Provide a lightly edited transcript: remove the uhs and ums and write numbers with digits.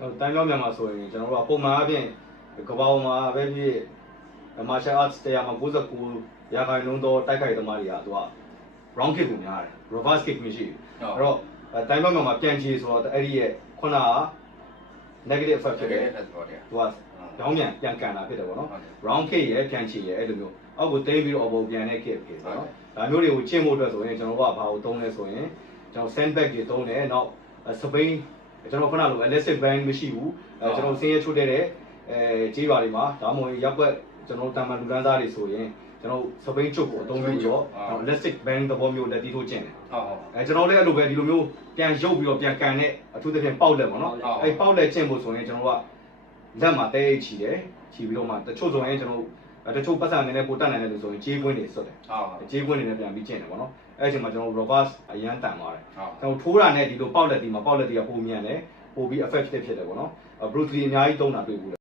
တိုင်းပြောမြန်မာဆိုရင်ကျွန်တော်တို့ကပုံမှန်အပြင်ကဘာပေါ်မှာပဲဖြစ် martial arts တရားမှာ99ရာခိုင်နှုန်းသောတိုက်ခိုက်သမားတွေကသူက round kick ကိုများတယ် reverse kick မရှိဘူးအဲ့တော့တိုင်းပြောမြန်မာပြန်ချေဆိုတော့အဲ့ဒီရဲ့ခုနက negative effect ဖြစ်တယ်သူကရောင်းပြန်ကန်တာဖြစ်တယ်ပေါ့နော် round kick ရဲ့ပြန်ချေရဲ့အဲ့လိုမျိုးအောက်ကိုသိမ်းပြီးတော့အပေါ်ပြန်တဲ့ kick ဖြစ်တယ်နော်ဒါမျိုးတွေကိုကျင့်ဖို့အတွက်ဆိုရင်ကျွန်တော်တို့ကဘာကိုသုံးလဲဆိုရင်ကျွန်တော် sandbag တွေသုံးတယ်နောက်စပိန်ကျွန်တော်ခုနလို elastic band မရှိဘူးကျွန်တော်ဆင်းရဲချိုးတဲ့ကြေးရွာတွေမှာဒါမှမဟုတ်ရပ်ကွက်ကျွန်တော်တာမန်လူတန်းသားတွေဆိုရင်ကျွန်တော်စပိန်ချုပ်ကိုအသုံးပြုပြီးတော့ elastic band သဘောမျိုးလက်တီးထိုးကျင့်တယ်ကျွန်တော်လည်းအဲ့လိုပဲဒီလိုမျိုးပြန်ရုပ်ပြီးတော့ပြန်ကန်တဲ့အထူးသဖြင့်ပေါက်လက်ပေါ့နော်အဲ့ပေါက်လက်ကျင့်ဖို့ဆိုရင်ကျွန်တော်ကလက်မှာတဲချီတယ်ချီပြီးတော့မှတချို့ဆိုရင်ကျွန်တော်တချို့ပတ်စံနေနဲ့ပိုတက်နိုင်တယ်လို့ဆိုရင်ကြေးကွင်းတွေဆွတ်တယ်ကြေးကွင်းတွေနဲ့ပြန်ပြီးကျင့်တယ်ပေါ့နော်အဲ့အချိန်မှာကျွန်တော် reverse အရန်တန်သွားတယ်ကျွန်တော်ထိုးတာနဲ့ဒီလိုပေါက်လက်တီမှာပေါက်လက်တီကပိုမြန်တယ်ပိုပြီး effective ဖြစ်တယ်ပေါ့နော် Bruce Lee အများကြီးသုံးတာတွေ့ဘူး